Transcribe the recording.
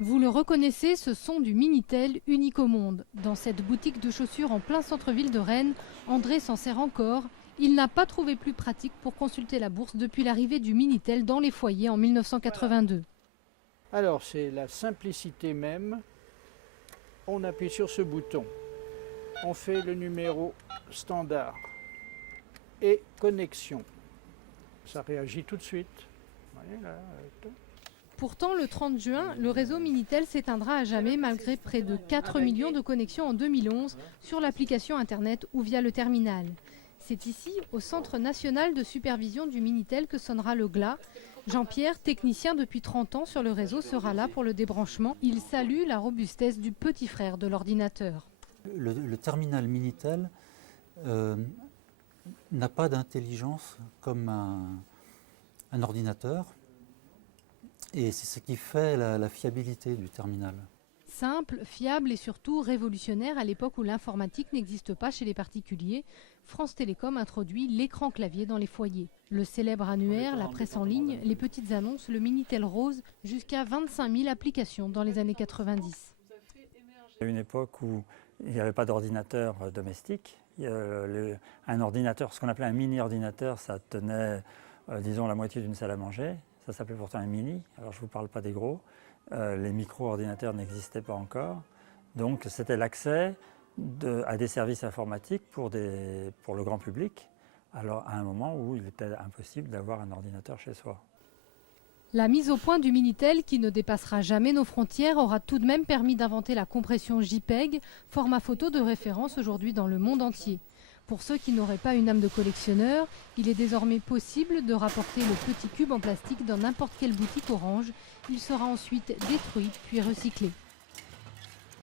Vous le reconnaissez, ce sont du Minitel unique au monde. Dans cette boutique de chaussures en plein centre-ville de Rennes, André s'en sert encore. Il n'a pas trouvé plus pratique pour consulter la bourse depuis l'arrivée du Minitel dans les foyers en 1982. Alors c'est la simplicité même. On appuie sur ce bouton. On fait le numéro standard et connexion. Ça réagit tout de suite. Vous voyez là, Pourtant, le 30 juin, le réseau Minitel s'éteindra à jamais malgré près de 4 millions de connexions en 2011 sur l'application Internet ou via le terminal. C'est ici, au Centre national de supervision du Minitel, que sonnera le glas. Jean-Pierre, technicien depuis 30 ans sur le réseau, sera là pour le débranchement. Il salue la robustesse du petit frère de l'ordinateur. Le terminal Minitel n'a pas d'intelligence comme un ordinateur. Et c'est ce qui fait la fiabilité du terminal. Simple, fiable et surtout révolutionnaire à l'époque où l'informatique n'existe pas chez les particuliers, France Télécom introduit l'écran clavier dans les foyers. Le célèbre annuaire, la presse en ligne, les petites annonces, le Minitel Rose, jusqu'à 25 000 applications dans les années 90. Il y a une époque où il n'y avait pas d'ordinateur domestique. Un ordinateur, ce qu'on appelait un mini-ordinateur, ça tenait, disons, la moitié d'une salle à manger. Ça s'appelait pourtant un mini, alors je ne vous parle pas des gros. Les micro-ordinateurs n'existaient pas encore. Donc c'était l'accès à des services informatiques pour le grand public, alors à un moment où il était impossible d'avoir un ordinateur chez soi. La mise au point du Minitel, qui ne dépassera jamais nos frontières, aura tout de même permis d'inventer la compression JPEG, format photo de référence aujourd'hui dans le monde entier. Pour ceux qui n'auraient pas une âme de collectionneur, il est désormais possible de rapporter le petit cube en plastique dans n'importe quelle boutique Orange. Il sera ensuite détruit puis recyclé.